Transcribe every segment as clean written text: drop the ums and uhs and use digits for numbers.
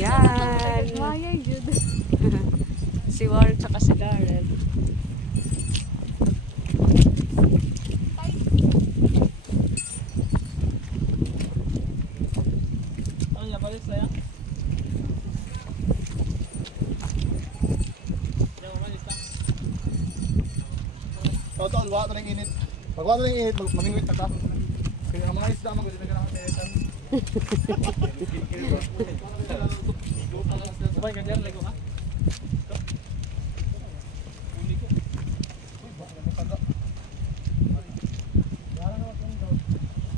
Yan. Maya yun. Si War tsaka si Darren. Ano na balik saya? Yung umalis na. Totoo, wala ito ng init. Pag wala ito ng init, mamingwit na ta. Kaya ang mga isda mo, gusto na kailangan sa Sabay ka dyan, lego ha?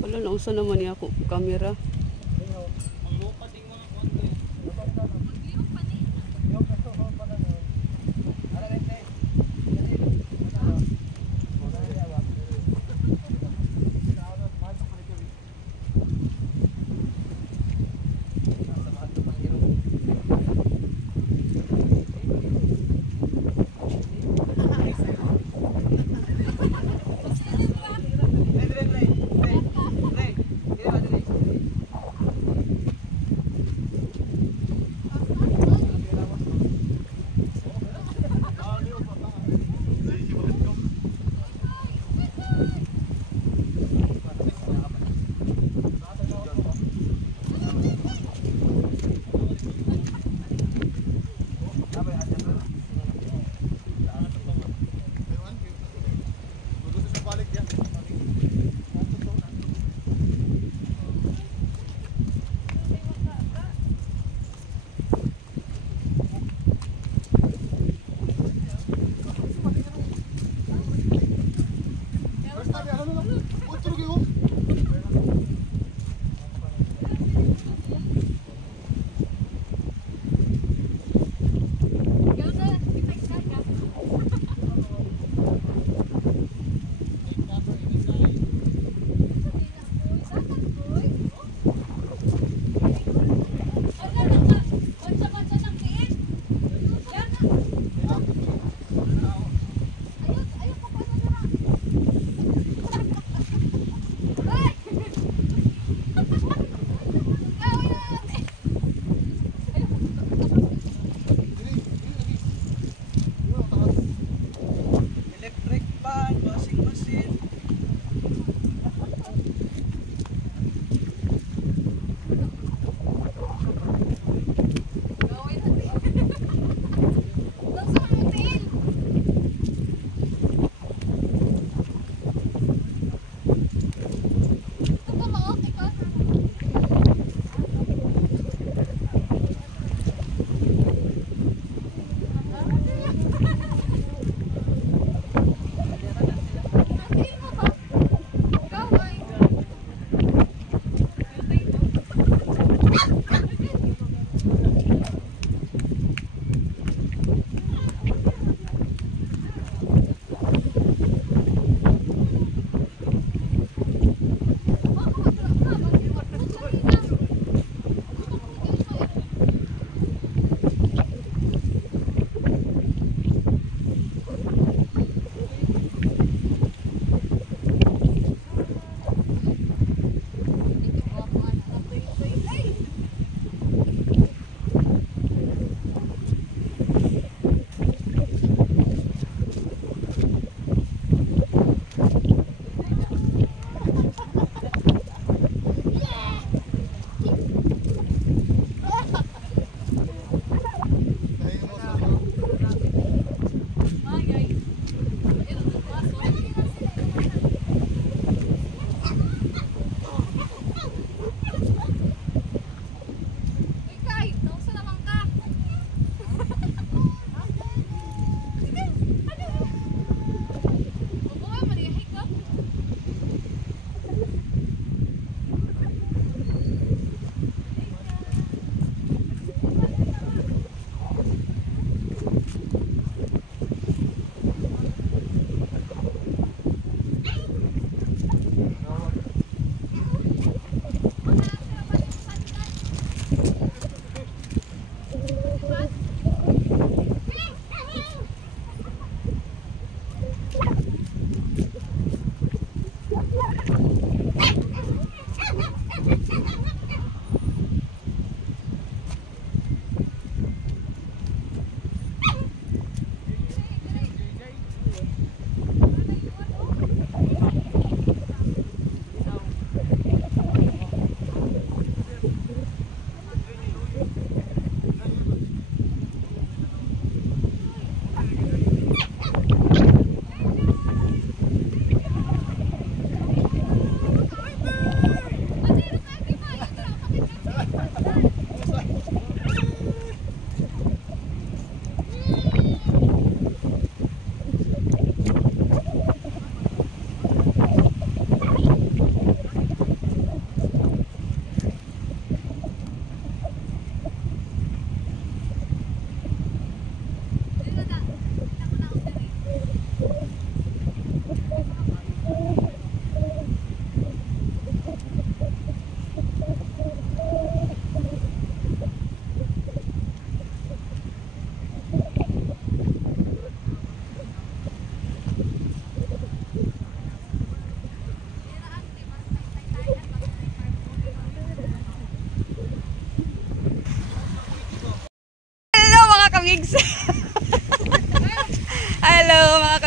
Wala, nausa naman niya ako camera. Ang lupa ting mga konti.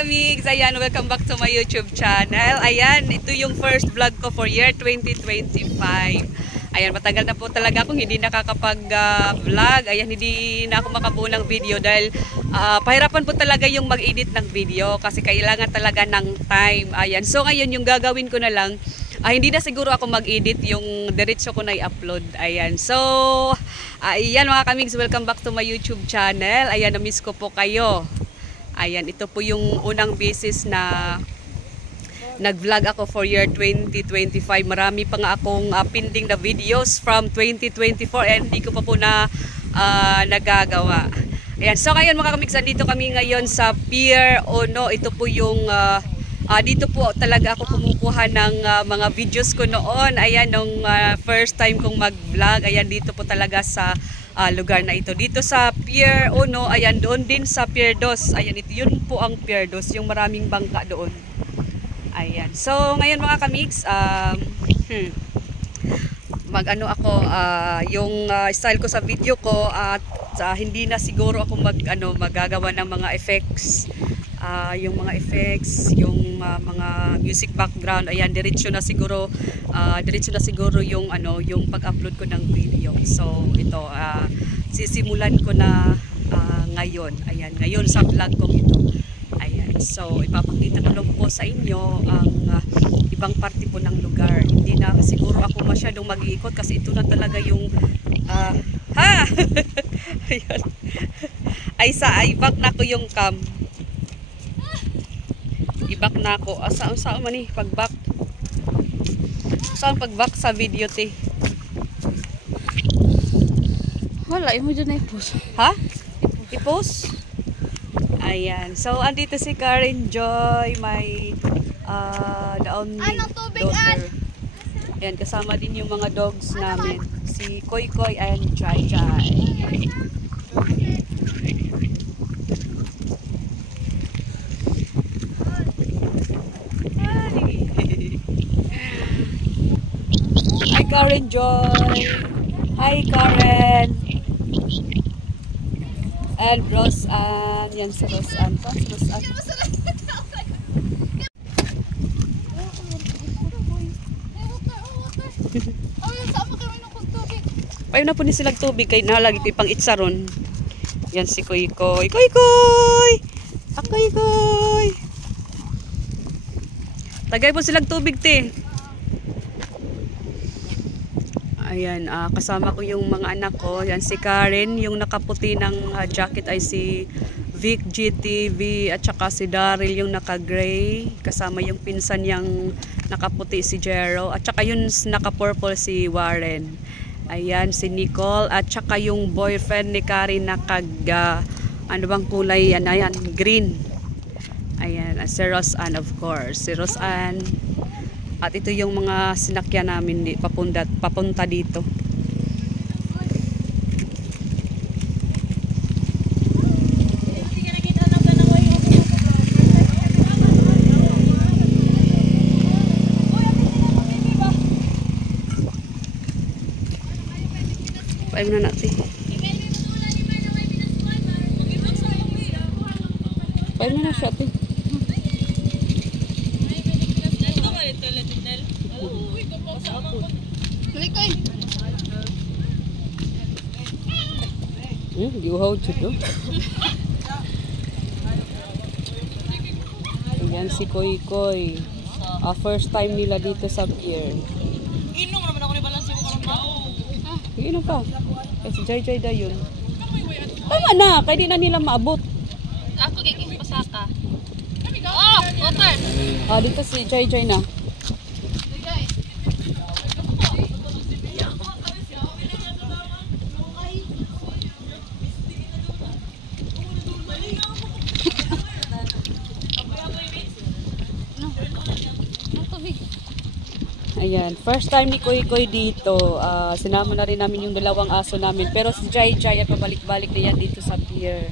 kamigs! Ayan, welcome back to my YouTube channel. Ayan, ito yung first vlog ko for year 2025. Ayan, matagal na po talaga akong hindi nakakapag-vlog. Ayan, hindi na ako makabuo ng video dahil pahirapan po talaga yung mag-edit ng video kasi kailangan talaga ng time. Ayan, so ngayon yung gagawin ko na lang, hindi na siguro ako mag-edit, yung diretso ko na i-upload. Ayan, so ayan mga kamigs, welcome back to my YouTube channel. Ayan, na-miss ko po kayo. Ayan, ito po yung unang beses na nag-vlog ako for year 2025. Marami pa nga akong pending na videos from 2024 and hindi ko pa po na nagagawa. Ayan, so ngayon mga kamigs, dito kami ngayon sa Pier Ono. Ito po yung dito po talaga ako kumukuha ng mga videos ko noon. Ayan, nung first time kong mag-vlog. Ayan, dito po talaga sa lugar na ito. Dito sa Pier Ono, ayan, doon din sa Pier 2. Ayan, ito yun po ang Pier 2, yung maraming bangka doon. Ayan. So, ngayon mga kamigs, mag-ano ako, yung style ko sa video ko at hindi na siguro ako magagawa ng mga effects. Yung mga effects, yung mga music background, ayan, diretso na siguro yung yung pag-upload ko ng video. So ito sisimulan ko na ngayon. Ayan, ngayon sa vlog ko ito. Ayan, so ipapakita ko lang po sa inyo ang ibang parte po ng lugar. Hindi na siguro ako masyadong mag-iikot kasi ito na talaga yung ayan. Ay back na ko yung cam. I-back na ako. Saan man eh, pag-back. Saan pag-back sa video te? Wala, mo dyan na i-post. Ha? I-post? Ayan. So, andito si Karen Joy, my the only daughter. Ayan, kasama din yung mga dogs namin. Si Koy Koy and Chai Chai. Hi Karen Joy. Hi Karen. And Roseanne. Yan si Roseanne. Saan si Roseanne? Payo na po ni silang tubig kay nalagi ko ipang itsaron. Yan si Koy Koy. Koy Koy! Koy Koy! Tagay po silang tubig te. Ayan, kasama ko yung mga anak ko. Yan si Karen, yung nakaputi ng jacket ay si Vic GTV at saka si Daryl yung naka-gray. Kasama yung pinsan yung nakaputi si Jero at saka yung naka-purple si Warren. Ayan, si Nicole at saka yung boyfriend ni Karen ano bang kulay yan? Ayan, green. Ayan, si Roseanne of course. Si Roseanne. At ito yung mga sinakyan namin papunta dito. Paano na natin? Paano na siya ate? Di uhaw dito. Ayan si Koy Koy. First time nila dito sa pier. Inom naman ako ni balance mo karon ba? Inom pa. Kasi Jai Jai dayon. Tama na, kaya di na nila maabot. Ako giging pasaka. Oh, water. Dito si Jai Jai na. Ayan, first time ni Koy Koy dito. Sinama na rin namin yung dalawang aso namin. Pero si Jai Jai at pabalik-balik na yan dito sa pier.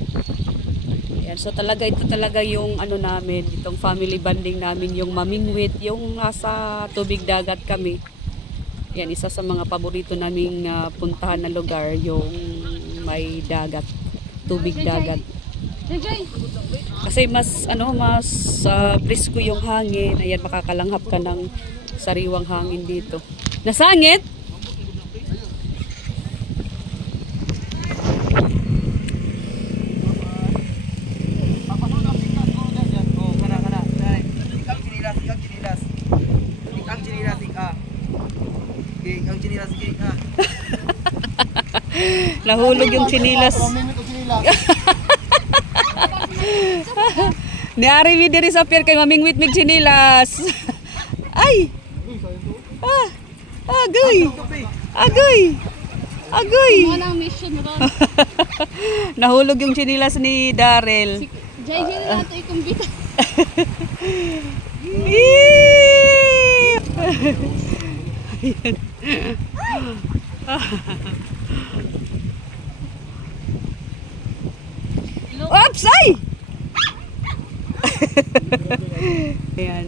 Ayan, so ito talaga yung ano namin, itong family bonding namin, yung mamingwit, yung nasa tubig dagat kami. Yan, isa sa mga paborito naming puntahan na lugar, yung may dagat, tubig dagat. Kasi mas presko yung hangin. Ayan, makakalanghap ka ng sariwang hangin dito. Nasangit? Nahulog yung chinilas. Mamingwit o chinilas. Niari mi diri sa pier kay mamingwit mig chinilas. Ay. Agoy. Agoy. Agoy. Ano ang mission ron? Nahulog yung chinilas ni Darrell. JJ na nato ikumbita. Oops! Ay! Ayan.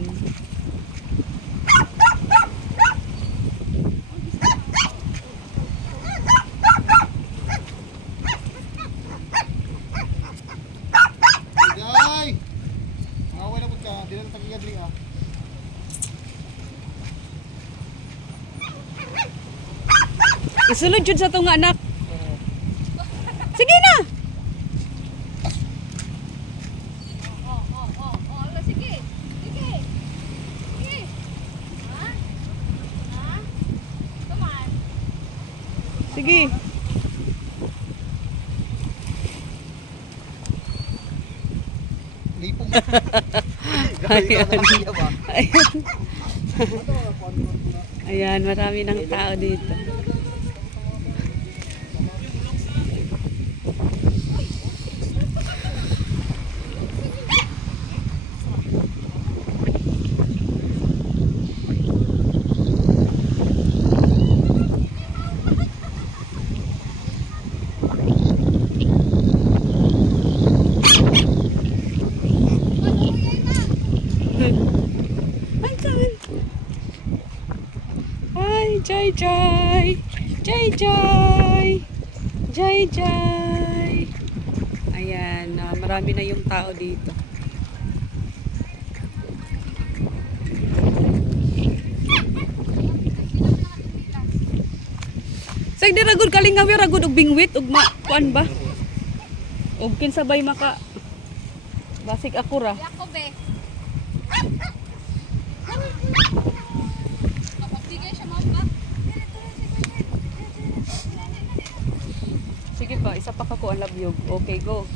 Ay! Nawaway na po ka. Di na tagigadli ah. Isulod jud sa tunga anak. Sige na. Sige. Sige. Sige. Ha? Ha? Come on. Sige. Lipong. Ayan. Ayan. Ayan, marami ng tao dito. Ay, Jai Jai. Jai Jai. Jai Jai. Ayan, marami na yung tao dito. Say di ragud kalingawi ragud og bingwit ug kuan ba? Og kinsabay maka basig ako ra. Ako be. Kapag siya mo ba? Sige pa, isa pa ka ko ang labyog. Okay, go.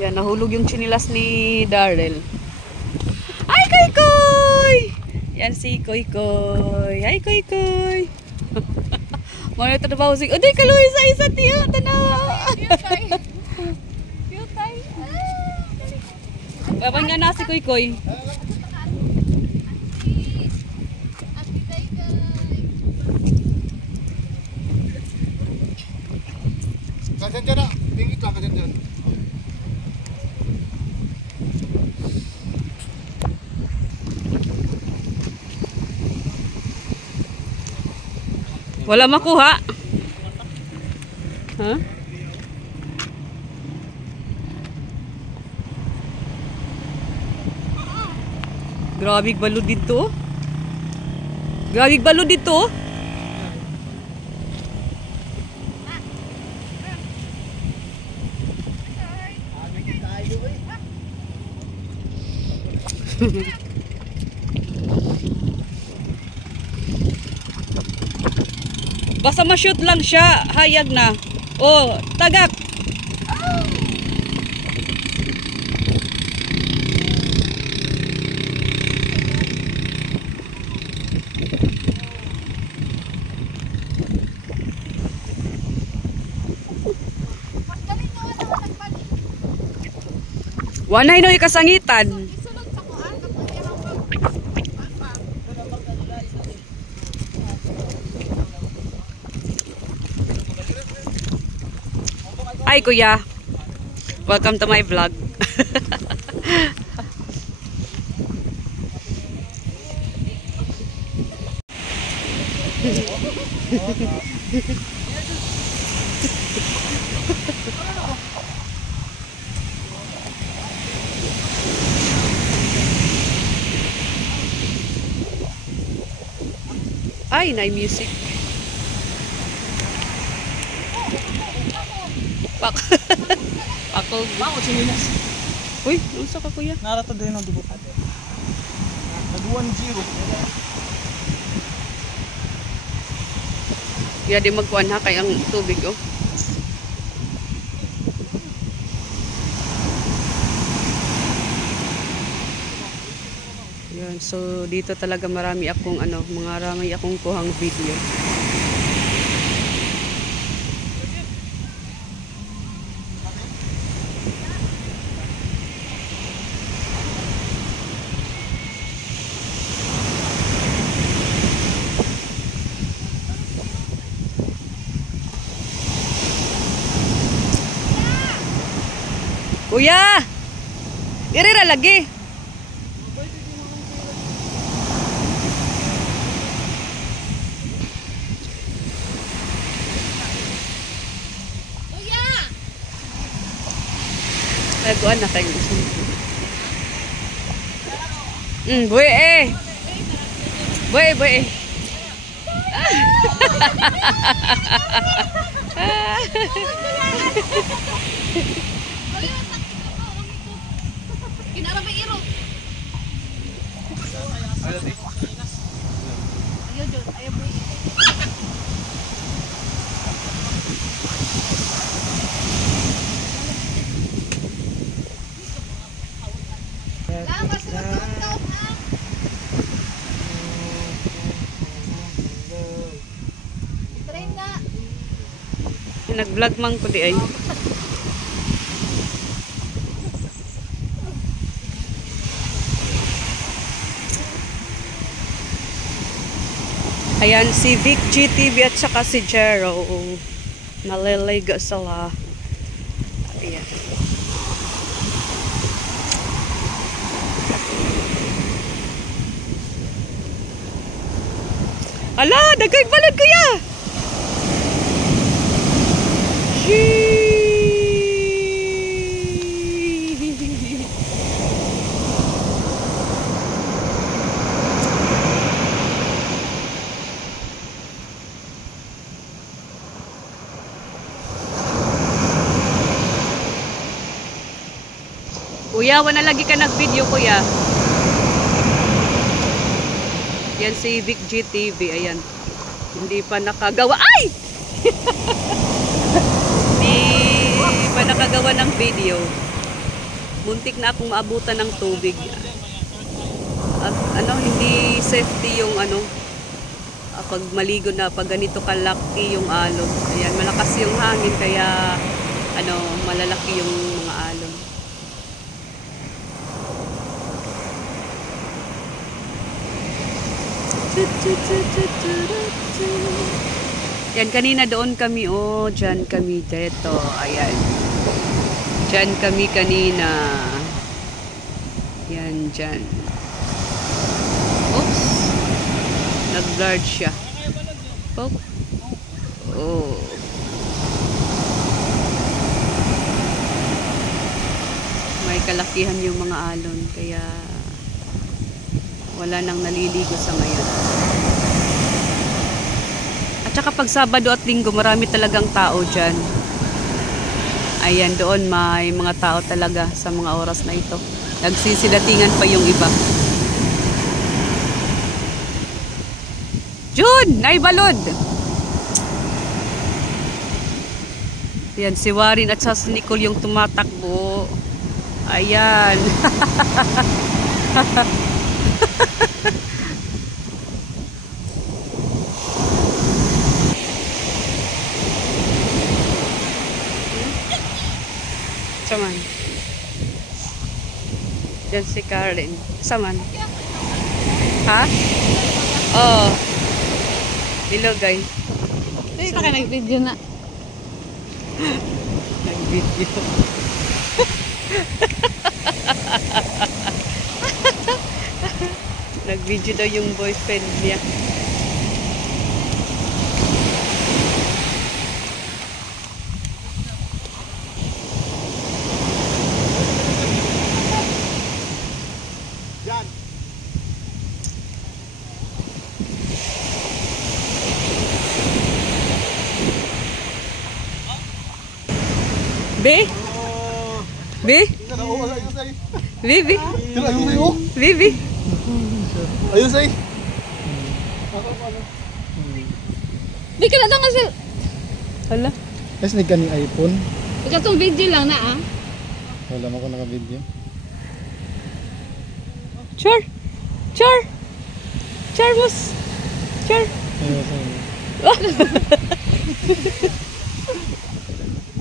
Yan, nahulog yung chinilas ni Darrell. Ay, Koy Koy! Yan si Koy Koy. Ay, Koy Koy! Mga trabaho si... Uday, kaluhi sa isa tiyo! Tanawa! Cute ay. Baban nga na si Koy Koy. Kadyan dyan ah. Tingit lang kadyan dyan. Wala makuha. Ha? Grabe balod dito. Grabe balod dito. Basta ma-shoot lang siya, hayag na. Oh, tagak. Wanay no ikasangitan. Hi kuya. Welcome to my vlog. Ay, na music. Pak. Pakog. Bakit sinilas? Uy, unsa ka kuya? Narata din ang dugo. Nag-1-0. Kaya di magkuhan ha kay ang tubig oh. Yan, so dito talaga marami akong marami akong kuhang video. Kuya! Diri ra lagi. Kuya! Nagkuhan na kayo. Boy eh. Boy, boy eh. Kinara may iro. Ayaw Jod, ayaw boy. Lamas na tao ha. Train na. Nag-vlog man ko di ay. Ayan, si Vic GTV at saka si Jero. Naliligo sila. Ayan. Ala, dagay balod kuya! Sheesh! Kuya, wala lagi ka nag-video, kuya. Yan si Vic GTV, ayan. Hindi pa nakagawa. Ay! Hindi pa nakagawa ng video. Muntik na akong maabutan ng tubig. At hindi safety yung pag maligo na, pag ganito kalaki yung alon. Ayan, malakas yung hangin, kaya malalaki yung mga alon. Yan, kanina doon kami, dyan kami dito, ayan. Dyan kami kanina. Yan, dyan. Oops. Nag-blurred siya. Oh. May kalakihan yung mga alon, kaya wala nang naliligo sa ngayon. At saka pag Sabado at Linggo, marami talagang tao dyan. Ayan, doon may mga tao talaga sa mga oras na ito. Nagsisidatingan pa yung iba. Jun! Naibalod! Ayan, si Warin at sa Nicole yung tumatakbo. Ayan. Saman. Yan si Karen. Saman. Ha? Oh. Hello guys. Hindi pa ka nag-video na. Nag-video. Nag-video daw yung boyfriend niya. Be? Be? Tira, oh, ayun say. Be? Tira, ayun say, oh. Be? Ayun say. Di ka na nga sir. Hala. Yes, nagkaning iPhone. Ikatong video lang na ah. Wala mo ko naka-video. Char. Char. Charmus. Char. Ayun say.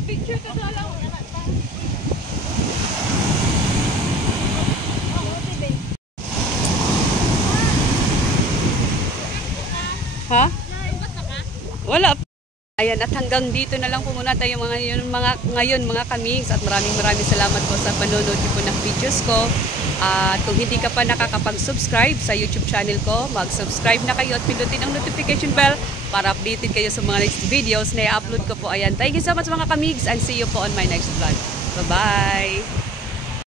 Picture ka sa lang. Ha? Wala. Ayan, at hanggang dito na lang po muna tayo ngayon mga kamings, at maraming salamat po sa panonood po ng videos ko. At kung hindi ka pa nakakapag-subscribe sa YouTube channel ko, mag-subscribe na kayo at pindutin ang notification bell para updated kayo sa mga next videos na i-upload ko po. Ayan, thank you so much mga kamings, and see you po on my next vlog. Bye-bye!